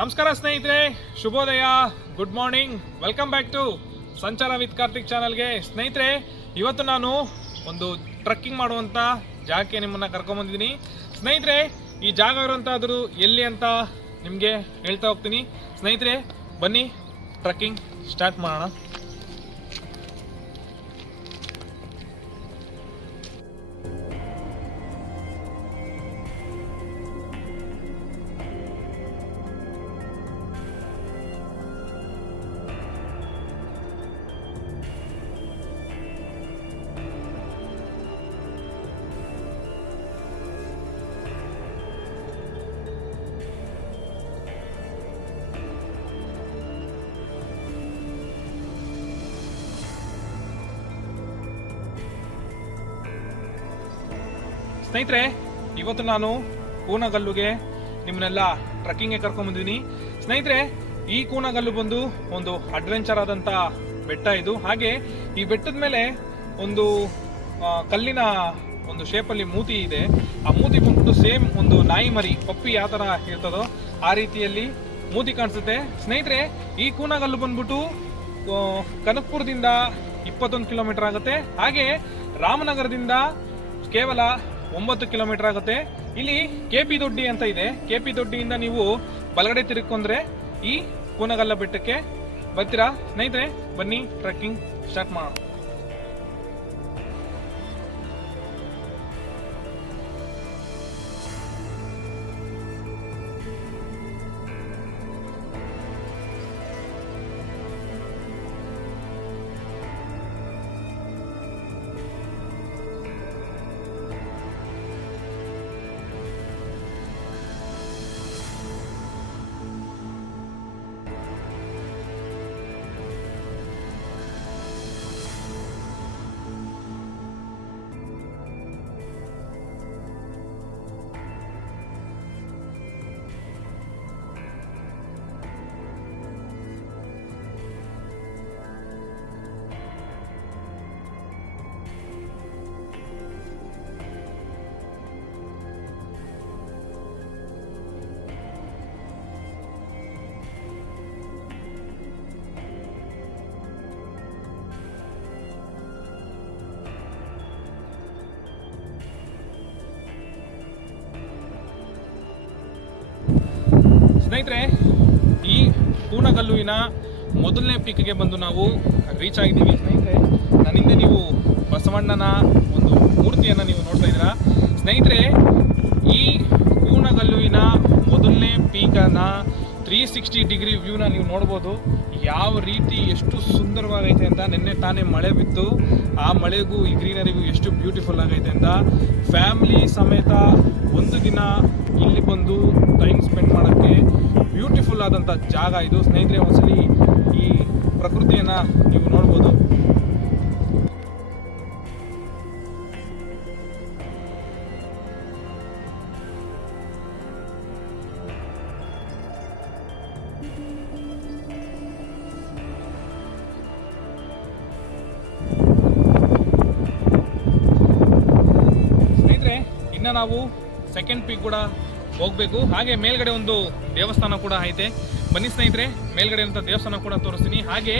ನಮಸ್ಕಾರ ಸ್ನೇಹಿತರೆ, ಶುಭೋದಯ good morning welcome back to Sanchara with Karthik ಚಾನಲ್ಗೆ. ಸ್ನೇಹಿತರೆ, ಇವತ್ತು ನಾನು ಒಂದು ಟ್ರಕ್ಕಿಂಗ್ ಮಾಡುವಂಥ ಜಾಗಕ್ಕೆ ನಿಮ್ಮನ್ನು ಕರ್ಕೊಂಬಂದಿದ್ದೀನಿ ಸ್ನೇಹಿತರೆ, ಈ ಜಾಗ ಇರುವಂಥದ್ದು ಎಲ್ಲಿ ಅಂತ ನಿಮಗೆ ಹೇಳ್ತಾ ಹೋಗ್ತೀನಿ. ಸ್ನೇಹಿತರೆ, ಬನ್ನಿ ಟ್ರಕ್ಕಿಂಗ್ ಸ್ಟಾರ್ಟ್ ಮಾಡೋಣ. ಸ್ನೇಹಿತರೆ ಇವತ್ತು ನಾನು ಕೂನಗಲ್ಲುಗೆ ನಿಮ್ಮನ್ನೆಲ್ಲ ಟ್ರಕ್ಕಿಂಗ್ಗೆ ಕರ್ಕೊಂಬಂದಿದ್ದೀನಿ ಸ್ನೇಹಿತರೆ, ಈ ಕೂನಗಲ್ಲು ಬಂದು ಒಂದು ಅಡ್ವೆಂಚರ್ ಆದಂಥ ಬೆಟ್ಟ ಇದು. ಹಾಗೆ ಈ ಬೆಟ್ಟದ ಮೇಲೆ ಒಂದು ಕಲ್ಲಿನ ಒಂದು ಶೇಪಲ್ಲಿ ಮೂತಿ ಇದೆ. ಆ ಮೂತಿ ಬಂದ್ಬಿಟ್ಟು ಸೇಮ್ ಒಂದು ನಾಯಿ ಮರಿ, ಪಪ್ಪಿ ಯಾವ ಥರ ಇರ್ತದೋ ಆ ರೀತಿಯಲ್ಲಿ ಮೂತಿ ಕಾಣಿಸುತ್ತೆ. ಸ್ನೇಹಿತರೆ, ಈ ಕೂನಗಲ್ಲು ಬಂದ್ಬಿಟ್ಟು ಕನಕಪುರದಿಂದ ಇಪ್ಪತ್ತೊಂದು ಕಿಲೋಮೀಟರ್ ಆಗುತ್ತೆ. ಹಾಗೆ ರಾಮನಗರದಿಂದ ಕೇವಲ ಒಂಬತ್ತು ಕಿಲೋಮೀಟರ್ ಆಗುತ್ತೆ. ಇಲ್ಲಿ ಕೆ ಪಿ ದೊಡ್ಡಿ ಅಂತ ಇದೆ. ಕೆ ಪಿ ದೊಡ್ಡಿಯಿಂದ ನೀವು ಬಲಗಡೆ ತಿರುಕೊಂಡ್ರೆ ಈ ಕೂನಗಲ್ಲ ಬೆಟ್ಟಕ್ಕೆ ಬರ್ತೀರಾ? ಸ್ನೇಹಿತರೆ, ಬನ್ನಿ ಟ್ರೆಕ್ಕಿಂಗ್ ಸ್ಟಾರ್ಟ್ ಮಾಡೋಣ. ಸ್ನೇಹಿತರೆ, ಈ ಕೂನಗಲ್ಲುವಿನ ಮೊದಲನೇ ಪೀಕ್ಗೆ ಬಂದು ನಾವು ರೀಚ್ ಆಗಿದ್ದೀವಿ. ಸ್ನೇಹಿತರೆ ನನ್ನಿಂದ ನೀವು ಬಸವಣ್ಣನ ಒಂದು ಮೂರ್ತಿಯನ್ನು ನೀವು ನೋಡ್ತಾ ಇದ್ದೀರಾ. ಸ್ನೇಹಿತರೆ, ಈ ಕೂನಗಲ್ಲುವಿನ ಮೊದಲನೇ ಪೀಕನ್ನ ತ್ರೀ ಸಿಕ್ಸ್ಟಿ ಡಿಗ್ರಿ ವ್ಯೂನ ನೀವು ನೋಡ್ಬೋದು. ಯಾವ ರೀತಿ ಎಷ್ಟು ಸುಂದರವಾಗೈತೆ ಅಂತ ನಿನ್ನೆ ತಾನೇ ಮಳೆ ಬಿತ್ತು. ಆ ಮಳೆಗೂ, ಈ ಗ್ರೀನರಿಗೂ ಎಷ್ಟು ಬ್ಯೂಟಿಫುಲ್ ಆಗೈತೆ ಅಂತ ಫ್ಯಾಮಿಲಿ ಸಮೇತ ಒಂದು ದಿನ ಇಲ್ಲಿ ಬಂದು ಟೈಮ್ ಸ್ಪೆಂಡ್ ಮಾಡೋಕ್ಕೆ ಬ್ಯೂಟಿಫುಲ್ ಆದಂಥ ಜಾಗ ಇದು. ಸ್ನೇಹಿತರೆ, ಒಂದ್ಸಲಿ ಈ ಪ್ರಕೃತಿಯನ್ನು ನೀವು ನೋಡ್ಬೋದು. ಸ್ನೇಹಿತರೆ, ಇನ್ನು ನಾವು ಸೆಕೆಂಡ್ ಪೀಕ್ ಕೂಡ ಹೋಗಬೇಕು. ಹಾಗೆ ಮೇಲ್ಗಡೆ ಒಂದು ದೇವಸ್ಥಾನ ಕೂಡ ಐತೆ. ಬನ್ನಿ ಸ್ನೇಹಿತರೆ, ಮೇಲ್ಗಡೆ ಅಂತ ದೇವಸ್ಥಾನ ಕೂಡ ತೋರಿಸ್ತೀನಿ. ಹಾಗೆ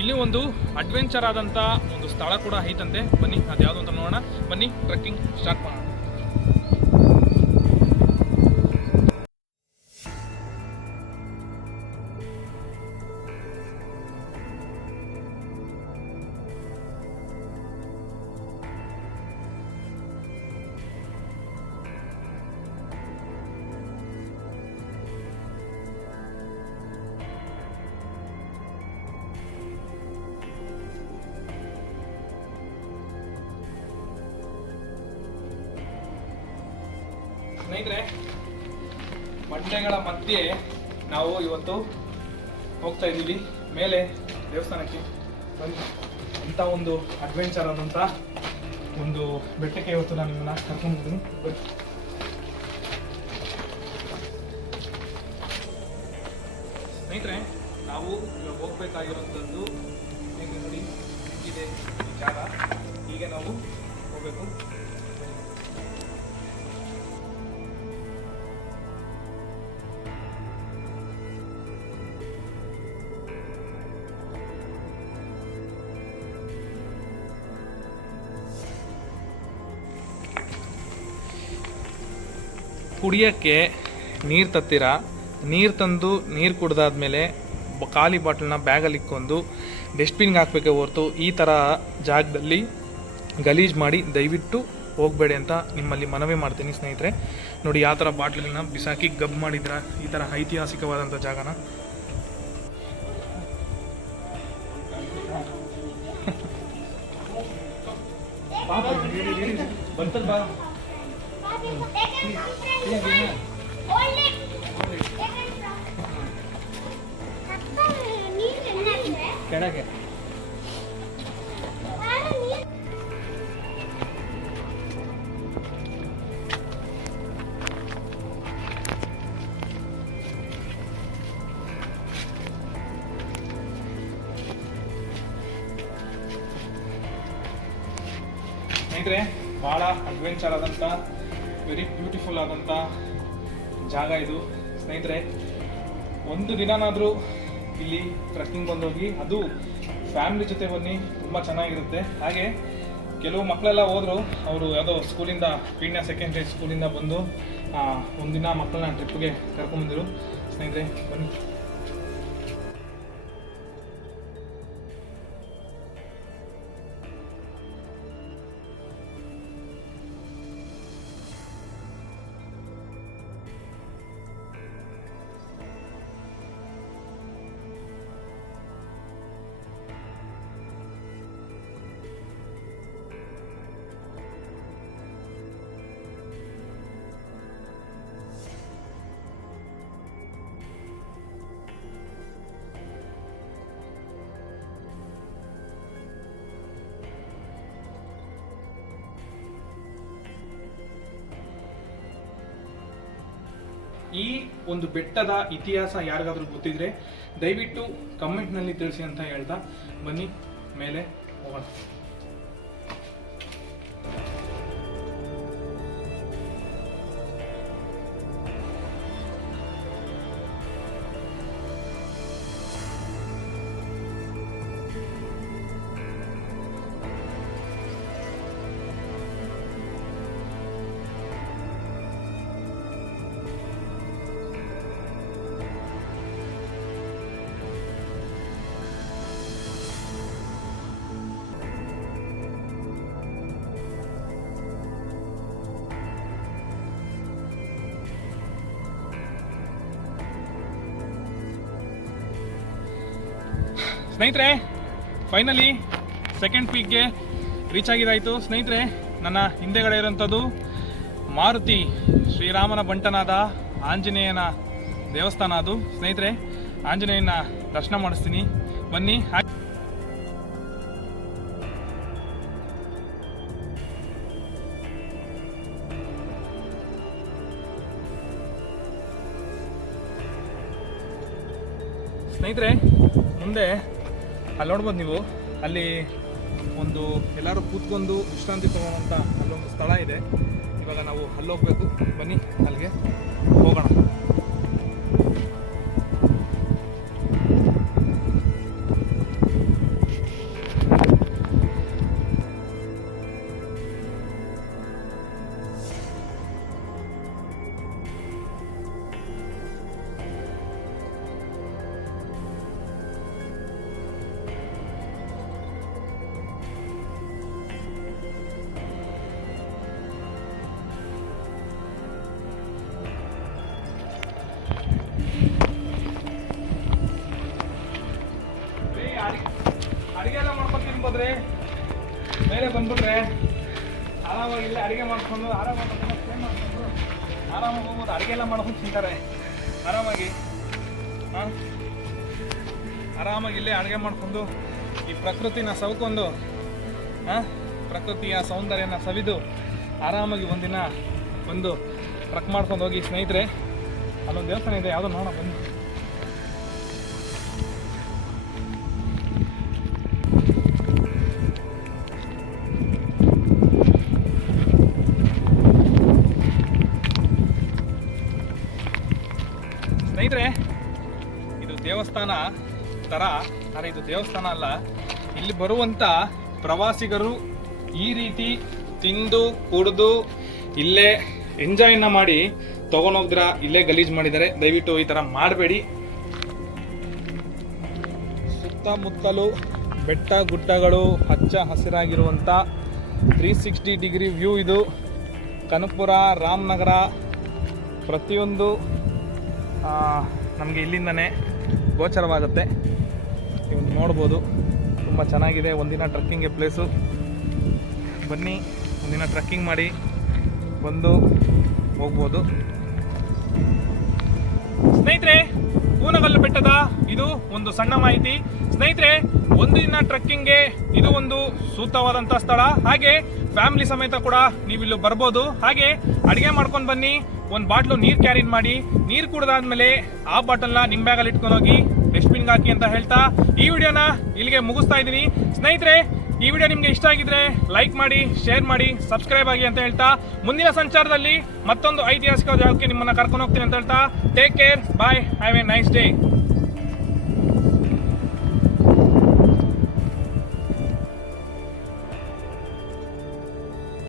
ಇಲ್ಲಿ ಒಂದು ಅಡ್ವೆಂಚರ್ ಆದಂಥ ಒಂದು ಸ್ಥಳ ಕೂಡ ಐತಂತೆ. ಬನ್ನಿ ಅದು ಯಾವುದು ಅಂತ ನೋಡೋಣ. ಬನ್ನಿ ಟ್ರೆಕ್ಕಿಂಗ್ ಸ್ಟಾರ್ಟ್ ಮಾಡೋಣ. ಸ್ನೇಹಿತರೆ ಬಂಡೆಗಳ ಮಧ್ಯೆ ನಾವು ಇವತ್ತು ಹೋಗ್ತಾ ಇದ್ದೀವಿ. ಮೇಲೆ ದೇವಸ್ಥಾನಕ್ಕೆ ಬನ್ನಿ. ಅಂತ ಒಂದು ಅಡ್ವೆಂಚರ್ ಆದಂಥ ಒಂದು ಬೆಟ್ಟಕ್ಕೆ ಇವತ್ತು ನಾನು ನಿಮ್ಮನ್ನ ಕರ್ಕೊಂಡಿದ್ದೀನಿ ಬನ್ನಿ. ಸ್ನೇಹಿತರೆ, ನಾವು ಇವಾಗ ಹೋಗ್ಬೇಕಾಗಿರೋಂಥದ್ದು ಹೇಗೆ ನೋಡಿ? ಇದೆ ಈ ಜಾಗ. ಹೀಗೆ ನಾವು ಹೋಗಬೇಕು. ಕುಡಿಯೋಕ್ಕೆ ನೀರು ತತ್ತೀರ, ನೀರು ತಂದು ನೀರು ಕುಡ್ದಾದ್ಮೇಲೆ ಬ- ಖಾಲಿ ಬಾಟ್ಲನ್ನ ಬ್ಯಾಗಲ್ಲಿ ಇಕ್ಕೊಂಡು ಡಸ್ಟ್ಬಿನ್ಗೆ ಹಾಕ್ಬೇಕೆ ಹೊರತು ಈ ಥರ ಜಾಗದಲ್ಲಿ ಗಲೀಜು ಮಾಡಿ ದಯವಿಟ್ಟು ಹೋಗಬೇಡಿ ಅಂತ ನಿಮ್ಮಲ್ಲಿ ಮನವಿ ಮಾಡ್ತೀನಿ ಸ್ನೇಹಿತರೆ. ನೋಡಿ ಯಾವ ಥರ ಬಾಟ್ಲನ್ನ ಬಿಸಾಕಿ ಗಬ್ ಮಾಡಿದ್ರ ಈ ಥರ ಐತಿಹಾಸಿಕವಾದಂಥ ಜಾಗನ. ಕೆಳಗೆ ಸ್ನೇಹಿತರೆ ಭಾಳ ಅಡ್ವೆಂಚರ್ ಆದಂಥ ವೆರಿ ಬ್ಯೂಟಿಫುಲ್ ಆದಂಥ ಜಾಗ ಇದು. ಸ್ನೇಹಿತರೆ, ಒಂದು ದಿನನಾದರೂ ಇಲ್ಲಿ ಟ್ರೆಕ್ಕಿಂಗ್ ಬಂದೋಗಿ, ಅದು ಫ್ಯಾಮಿಲಿ ಜೊತೆ ಬನ್ನಿ, ತುಂಬ ಚೆನ್ನಾಗಿರುತ್ತೆ. ಹಾಗೆ ಕೆಲವು ಮಕ್ಕಳೆಲ್ಲ ಹೋದರು, ಅವರು ಯಾವುದೋ ಸ್ಕೂಲಿಂದ ಪೀಣ್ಯ ಸೆಕೆಂಡ್ರಿ ಸ್ಕೂಲಿಂದ ಬಂದು ಒಂದಿನ ಮಕ್ಕಳನ್ನ ಟ್ರಿಪ್ಗೆ ಕರ್ಕೊಂಬಂದಿರು ಸ್ನೇಹಿತರೆ, ಬನ್ನಿ. ಈ ಒಂದು ಬೆಟ್ಟದ ಇತಿಹಾಸ ಯಾರಿಗಾದರೂ ಗೊತ್ತಿದ್ರೆ ದಯವಿಟ್ಟು ಕಮೆಂಟ್ನಲ್ಲಿ ತಿಳಿಸಿ ಅಂತ ಹೇಳ್ತಾ. ಬನ್ನಿ ಮೇಲೆ ಹೋಗೋಣ. ಸ್ನೇಹಿತರೆ ಫೈನಲಿ ಸೆಕೆಂಡ್ ಪೀಕ್ಗೆ ರೀಚ್ ಆಗಿದ್ದಾಯಿತು. ಸ್ನೇಹಿತರೆ, ನನ್ನ ಹಿಂದೆಗಡೆ ಇರೋಂಥದ್ದು ಮಾರುತಿ ಶ್ರೀರಾಮನ ಬಂಟನಾದ ಆಂಜನೇಯನ ದೇವಸ್ಥಾನ ಅದು. ಸ್ನೇಹಿತರೆ ಆಂಜನೇಯನ ದರ್ಶನ ಮಾಡಿಸ್ತೀನಿ. ಬನ್ನಿ ಸ್ನೇಹಿತರೆ, ಮುಂದೆ ಅಲ್ಲಿ ನೋಡ್ಬೋದು ನೀವು. ಅಲ್ಲಿ ಒಂದು ಎಲ್ಲರೂ ಕೂತ್ಕೊಂಡು ವಿಶ್ರಾಂತಿ ತಗೊಳ್ಳೋಂಥ ಅಲ್ಲೊಂದು ಸ್ಥಳ ಇದೆ. ಇವಾಗ ನಾವು ಅಲ್ಲೋಗ್ಬೇಕು. ಬನ್ನಿ ಅಲ್ಲಿಗೆ ಹೋಗೋಣ. ಎಲ್ಲ ಮೇಲೆ ಬಂದ್ಬಿಟ್ರೆ, ಆರಾಮಾಗಿ ಇಲ್ಲೇ ಅಡುಗೆ ಮಾಡ್ಕೊಂಡು, ಆರಾಮಾಗಿ ಮಾಡ್ಕೊಂಡು? ಆರಾಮಾಗಿ ಹೋಗ್ಬೋದು, ಅಡುಗೆ ಎಲ್ಲ ಮಾಡ್ಕೊಂಡು ತಿಂತಾರೆ. ಆರಾಮಾಗಿ, ಹಾಂ? ಆರಾಮಾಗಿ ಇಲ್ಲೇ ಅಡುಗೆ ಮಾಡ್ಕೊಂಡು, ಈ ಪ್ರಕೃತಿನ ಸವ್ಕೊಂಡು, ಹಾಂ? ಪ್ರಕೃತಿಯ ಸೌಂದರ್ಯನ ಸವಿದು, ಆರಾಮಾಗಿ ಒಂದಿನ ಬಂದು ಟ್ರಕ್ ಮಾಡ್ಕೊಂಡು ಹೋಗಿ ಸ್ನೇಹಿತರೆ, ಅಲ್ಲೊಂದು ದೇವಸ್ಥಾನ ಇದೆ, ಯಾವುದೋ ನೋಡೋಣ, ಬನ್ನಿ. ಸ್ನೇಹಿತರೆ, ಇದು ದೇವಸ್ಥಾನ ಥರ ಆದರೆ ಇದು ದೇವಸ್ಥಾನ ಅಲ್ಲ. ಇಲ್ಲಿ ಬರುವಂಥ ಪ್ರವಾಸಿಗರು ಈ ರೀತಿ ತಿಂದು, ಕುಡಿದು, ಇಲ್ಲೇ ಎಂಜಾಯ್ನ ಮಾಡಿ ತಗೊಂಡೋಗ್ದಿರ ಇಲ್ಲೇ ಗಲೀಜ್ ಮಾಡಿದ್ದಾರೆ. ದಯವಿಟ್ಟು ಈ ತರ ಮಾಡಬೇಡಿ. ಸುತ್ತಮುತ್ತಲು ಬೆಟ್ಟ ಗುಡ್ಡಗಳು, ಹಚ್ಚ ಹಸಿರಾಗಿರುವಂಥ ತ್ರೀ ಸಿಕ್ಸ್ಟಿ ಡಿಗ್ರಿ ವ್ಯೂ ಇದು. ಕನಕಪುರ, ರಾಮನಗರ, ಪ್ರತಿಯೊಂದು ನಮಗೆ ಇಲ್ಲಿಂದನೇ ಗೋಚರವಾಗುತ್ತೆ. ನೀವು ನೋಡ್ಬೋದು. ತುಂಬ ಚೆನ್ನಾಗಿದೆ. ಒಂದಿನ ಟ್ರಕ್ಕಿಂಗ್ಗೆ ಪ್ಲೇಸು ಬನ್ನಿ, ಒಂದಿನ ಟ್ರಕ್ಕಿಂಗ್ ಮಾಡಿ ಬಂದು ಹೋಗ್ಬೋದು. ಸ್ನೇಹಿತರೆ ಕೂನಗಲ್ಲು ಬೆಟ್ಟದ ಇದು ಒಂದು ಸಣ್ಣ ಮಾಹಿತಿ. ಸ್ನೇಹಿತರೆ ಒಂದು ದಿನ ಟ್ರೆಕ್ಕಿಂಗ್ಗೆ ಇದು ಒಂದು ಸೂಕ್ತವಾದಂಥ ಸ್ಥಳ. ಹಾಗೆ ಫ್ಯಾಮಿಲಿ ಸಮೇತ ಕೂಡ ನೀವು ಇಲ್ಲಿ ಬರ್ಬೋದು. ಹಾಗೆ ಅಡಿಗೆ ಮಾಡ್ಕೊಂಡು ಬನ್ನಿ. ಒಂದು ಬಾಟ್ಲು ನೀರು ಕ್ಯಾರಿನ್ ಮಾಡಿ, ನೀರು ಕುಡ್ದಾದ್ಮೇಲೆ ಆ ಬಾಟಲ್ನ ನಿಮ್ಮ ಬ್ಯಾಗಲ್ಲಿ ಇಟ್ಕೊಂಡು ಹೋಗಿ ಡಸ್ಟ್ಬಿನ್ಗೆ ಹಾಕಿ ಅಂತ ಹೇಳ್ತಾ ಈ ವಿಡಿಯೋನ ಇಲ್ಲಿಗೆ ಮುಗಿಸ್ತಾ ಇದ್ದೀನಿ. ಸ್ನೇಹಿತರೆ, ಈ ವಿಡಿಯೋ ನಿಮ್ಗೆ ಇಷ್ಟ ಆಗಿದ್ರೆ ಲೈಕ್ ಮಾಡಿ ಶೇರ್ ಮಾಡಿ ಸಬ್ಸ್ಕ್ರೈಬ್ ಆಗಿ ಅಂತ ಹೇಳ್ತಾ. ಮುಂದಿನ ಸಂಚಾರದಲ್ಲಿ ಮತ್ತೊಂದು ಐತಿಹಾಸಿಕ ಜಾಗಕ್ಕೆ ನಿಮ್ಮನ್ನ ಕರ್ಕೊಂಡು ಹೋಗ್ತೀನಿ ಅಂತ ಹೇಳ್ತಾ. Take care bye have a nice day